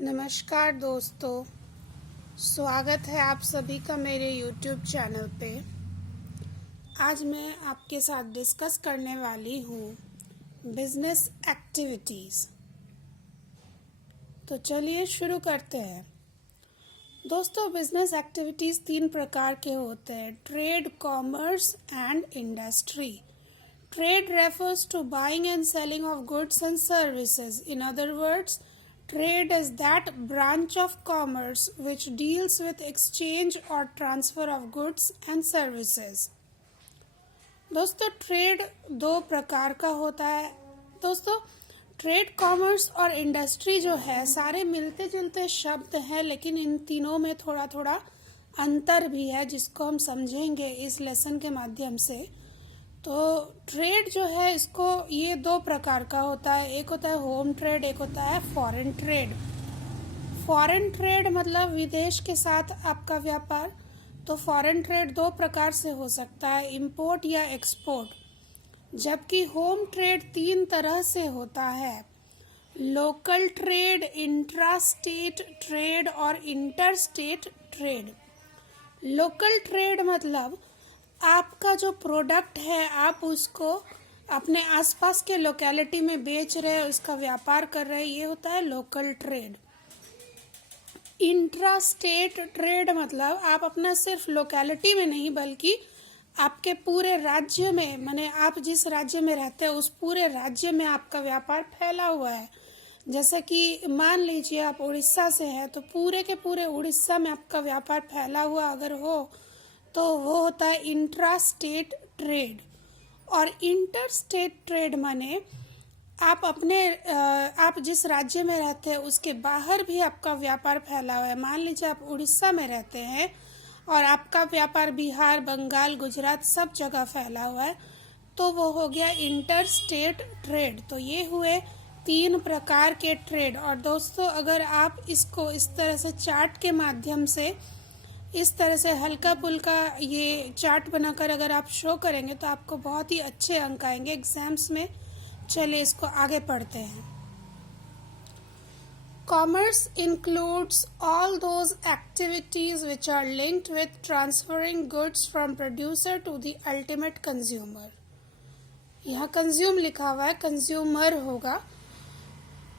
नमस्कार दोस्तों, स्वागत है आप सभी का मेरे YouTube चैनल पे। आज मैं आपके साथ डिस्कस करने वाली हूँ बिजनेस एक्टिविटीज़। तो चलिए शुरू करते हैं। दोस्तों, बिजनेस एक्टिविटीज़ 3 प्रकार के होते हैं: trade, commerce and industry. Trade refers to buying and selling of goods and services. In other words, trade is that branch of commerce which deals with exchange or transfer of goods and services. दोस्तों, trade 2 प्रकार का होता है। दोस्तों, trade, commerce और industry जो है सारे मिलते जुलते शब्द हैं, लेकिन इन तीनों में थोड़ा थोड़ा अंतर भी है जिसको हम समझेंगे इस लेसन के माध्यम से। तो ट्रेड जो है इसको ये 2 प्रकार का होता है। एक होता है होम ट्रेड, एक होता है फॉरेन ट्रेड। फॉरेन ट्रेड मतलब विदेश के साथ आपका व्यापार। तो फॉरेन ट्रेड 2 प्रकार से हो सकता है, इंपोर्ट या एक्सपोर्ट। जबकि होम ट्रेड 3 तरह से होता है: local trade, intra state trade और inter state trade. Local trade मतलब आपका जो प्रोडक्ट है आप उसको अपने आसपास के लोकेलिटी में बेच रहे हैं, उसका व्यापार कर रहे हैं, ये होता है local trade. Intra state trade मतलब आप अपना सिर्फ लोकेलिटी में नहीं बल्कि आपके पूरे राज्य में, माने आप जिस राज्य में रहते हैं उस पूरे राज्य में आपका व्यापार फैला हुआ है। जैसे कि मान लीजिए आप उड़ीसा से हैं तो पूरे के पूरे उड़ीसा में आपका व्यापार फैला हुआ अगर हो तो वो होता है इंट्रा स्टेट ट्रेड। और इंटर स्टेट ट्रेड माने आप जिस राज्य में रहते हैं उसके बाहर भी आपका व्यापार फैला हुआ है। मान लीजिए आप उड़ीसा में रहते हैं और आपका व्यापार बिहार, बंगाल, गुजरात सब जगह फैला हुआ है, तो वो हो गया इंटर स्टेट ट्रेड। तो ये हुए 3 प्रकार के ट्रेड। और दोस्तों, अगर आप इसको इस तरह से चार्ट के माध्यम से, इस तरह से हल्का पुल्का ये चार्ट बनाकर अगर आप शो करेंगे तो आपको बहुत ही अच्छे अंक आएंगे एग्जाम्स में। चलिए इसको आगे पढ़ते हैं। Commerce includes all those activities which are linked with transferring goods from producer to the ultimate consumer. यहाँ कंज्यूम लिखा हुआ है, कंज्यूमर होगा।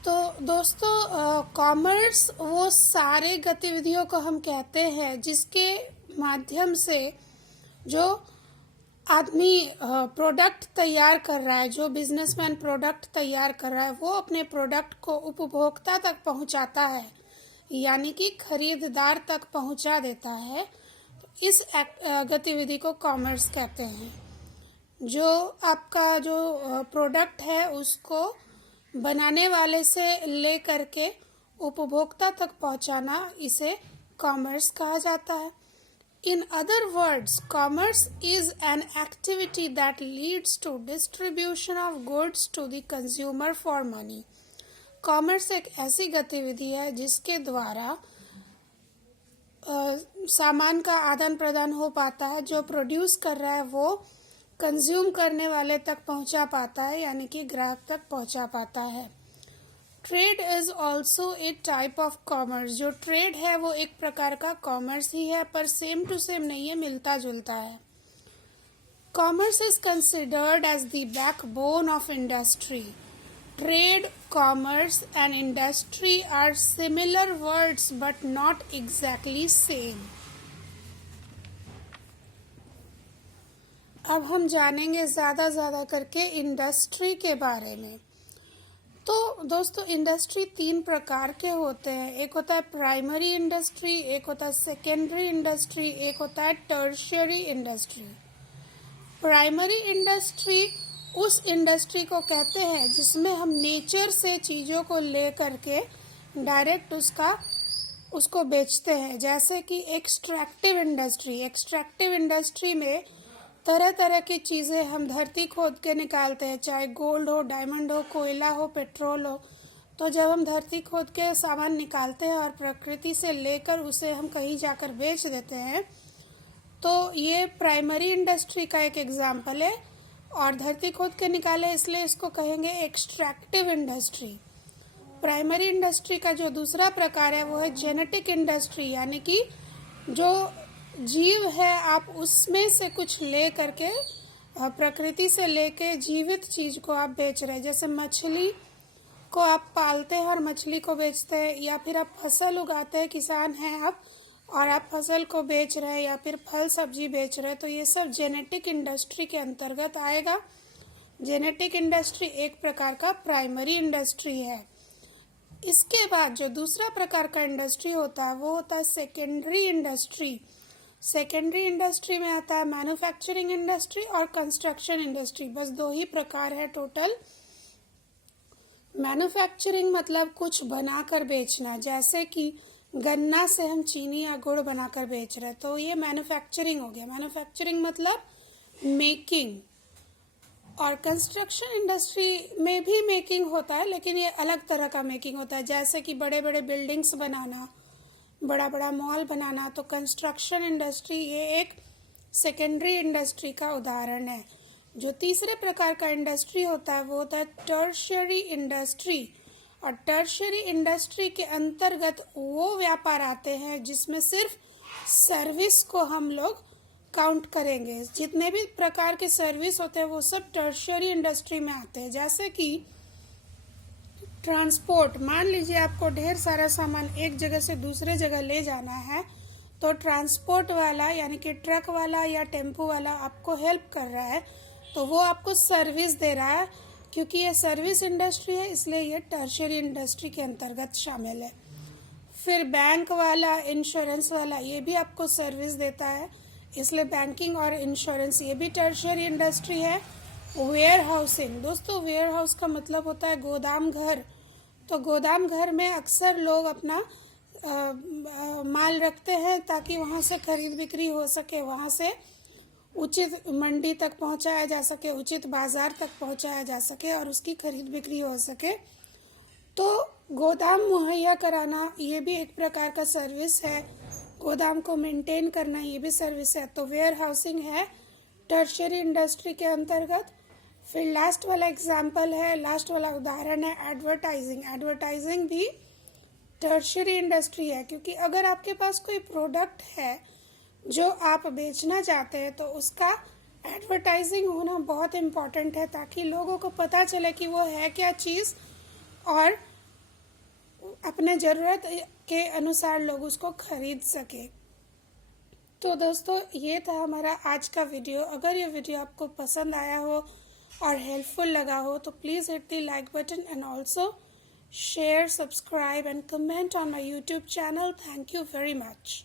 तो दोस्तों, कॉमर्स वो सारे गतिविधियों को हम कहते हैं जिसके माध्यम से जो आदमी प्रोडक्ट तैयार कर रहा है, जो बिजनेसमैन प्रोडक्ट तैयार कर रहा है, वो अपने प्रोडक्ट को उपभोक्ता तक पहुंचाता है, यानी कि खरीदार तक पहुंचा देता है। तो इस गतिविधि को कॉमर्स कहते हैं। जो आपका जो प्रोडक्ट है उसको बनाने वाले से ले करके उपभोक्ता तक पहुंचाना, इसे कॉमर्स कहा जाता है। In other words, commerce is an activity that leads to distribution of goods to the consumer for money. Commerce एक ऐसी गतिविधि है जिसके द्वारा सामान का आदान प्रदान हो पाता है। जो प्रोड्यूस कर रहा है वो कंज्यूम करने वाले तक पहुंचा पाता है, यानी कि ग्राहक तक पहुंचा पाता है। Trade is also a type of commerce. जो ट्रेड है वो एक प्रकार का कॉमर्स ही है, पर सेम टू सेम नहीं है, मिलता जुलता है। Commerce is considered as the backbone of industry. Trade, commerce and industry are similar words but not exactly same. अब हम जानेंगे ज़्यादा करके इंडस्ट्री के बारे में। तो दोस्तों, इंडस्ट्री 3 प्रकार के होते हैं। एक होता है प्राइमरी इंडस्ट्री, एक होता है सेकेंडरी इंडस्ट्री, एक होता है टर्शियरी इंडस्ट्री। प्राइमरी इंडस्ट्री उस इंडस्ट्री को कहते हैं जिसमें हम नेचर से चीज़ों को ले करके डायरेक्ट उसको बेचते हैं। जैसे कि एक्सट्रैक्टिव इंडस्ट्री में तरह तरह की चीज़ें हम धरती खोद के निकालते हैं, चाहे गोल्ड हो, डायमंड हो, कोयला हो, पेट्रोल हो। तो जब हम धरती खोद के सामान निकालते हैं और प्रकृति से लेकर उसे हम कहीं जाकर बेच देते हैं, तो ये प्राइमरी इंडस्ट्री का एक एग्जाम्पल है। और धरती खोद के निकाले इसलिए इसको कहेंगे एक्सट्रैक्टिव इंडस्ट्री। प्राइमरी इंडस्ट्री का जो दूसरा प्रकार है वो है जेनेटिक इंडस्ट्री, यानी कि जो जीव है आप उसमें से कुछ ले करके प्रकृति से लेके जीवित चीज को आप बेच रहे हैं। जैसे मछली को आप पालते हैं और मछली को बेचते हैं, या फिर आप फसल उगाते हैं, किसान हैं आप और आप फसल को बेच रहे हैं, या फिर फल सब्जी बेच रहे हैं, तो ये सब जेनेटिक इंडस्ट्री के अंतर्गत आएगा। जेनेटिक इंडस्ट्री एक प्रकार का प्राइमरी इंडस्ट्री है। इसके बाद जो दूसरा प्रकार का इंडस्ट्री होता है वो होता है सेकेंडरी इंडस्ट्री। सेकेंडरी इंडस्ट्री में आता है मैन्युफैक्चरिंग इंडस्ट्री और कंस्ट्रक्शन इंडस्ट्री, बस दो ही प्रकार है टोटल। मैन्युफैक्चरिंग मतलब कुछ बनाकर बेचना, जैसे कि गन्ना से हम चीनी या गुड़ बनाकर बेच रहे हैं, तो ये मैन्युफैक्चरिंग हो गया। मैन्युफैक्चरिंग मतलब मेकिंग। और कंस्ट्रक्शन इंडस्ट्री में भी मेकिंग होता है, लेकिन ये अलग तरह का मेकिंग होता है, जैसे कि बड़े बड़े बिल्डिंग्स बनाना, बड़ा बड़ा मॉल बनाना। तो कंस्ट्रक्शन इंडस्ट्री ये एक सेकेंडरी इंडस्ट्री का उदाहरण है। जो तीसरे प्रकार का इंडस्ट्री होता है वो होता है टर्शियरी इंडस्ट्री। और टर्शियरी इंडस्ट्री के अंतर्गत वो व्यापार आते हैं जिसमें सिर्फ सर्विस को हम लोग काउंट करेंगे। जितने भी प्रकार के सर्विस होते हैं वो सब टर्शियरी इंडस्ट्री में आते हैं। जैसे कि ट्रांसपोर्ट, मान लीजिए आपको ढेर सारा सामान एक जगह से दूसरे जगह ले जाना है, तो ट्रांसपोर्ट वाला यानी कि ट्रक वाला या टेम्पो वाला आपको हेल्प कर रहा है, तो वो आपको सर्विस दे रहा है। क्योंकि ये सर्विस इंडस्ट्री है इसलिए ये टर्शियरी इंडस्ट्री के अंतर्गत शामिल है। फिर बैंक वाला, इंश्योरेंस वाला, ये भी आपको सर्विस देता है, इसलिए बैंकिंग और इंश्योरेंस ये भी टर्शियरी इंडस्ट्री है। वेयर हाउसिंग, दोस्तों वेयर हाउस का मतलब होता है गोदाम घर। तो गोदाम घर में अक्सर लोग अपना माल रखते हैं ताकि वहाँ से खरीद बिक्री हो सके, वहाँ से उचित मंडी तक पहुँचाया जा सके, उचित बाजार तक पहुँचाया जा सके और उसकी खरीद बिक्री हो सके। तो गोदाम मुहैया कराना ये भी एक प्रकार का सर्विस है। गोदाम को मेंटेन करना ये भी सर्विस है। तो वेयर हाउसिंग है टर्शियरी इंडस्ट्री के अंतर्गत। फिर लास्ट वाला एग्जाम्पल है, लास्ट वाला उदाहरण है एडवर्टाइजिंग। एडवर्टाइजिंग भी टर्शियरी इंडस्ट्री है, क्योंकि अगर आपके पास कोई प्रोडक्ट है जो आप बेचना चाहते हैं तो उसका एडवर्टाइजिंग होना बहुत इम्पॉर्टेंट है, ताकि लोगों को पता चले कि वो है क्या चीज़ और अपने ज़रूरत के अनुसार लोग उसको खरीद सके। तो दोस्तों ये था हमारा आज का वीडियो। अगर ये वीडियो आपको पसंद आया हो और हेल्पफुल लगा हो तो please hit the like button and also share, subscribe and comment on my YouTube channel. Thank you very much.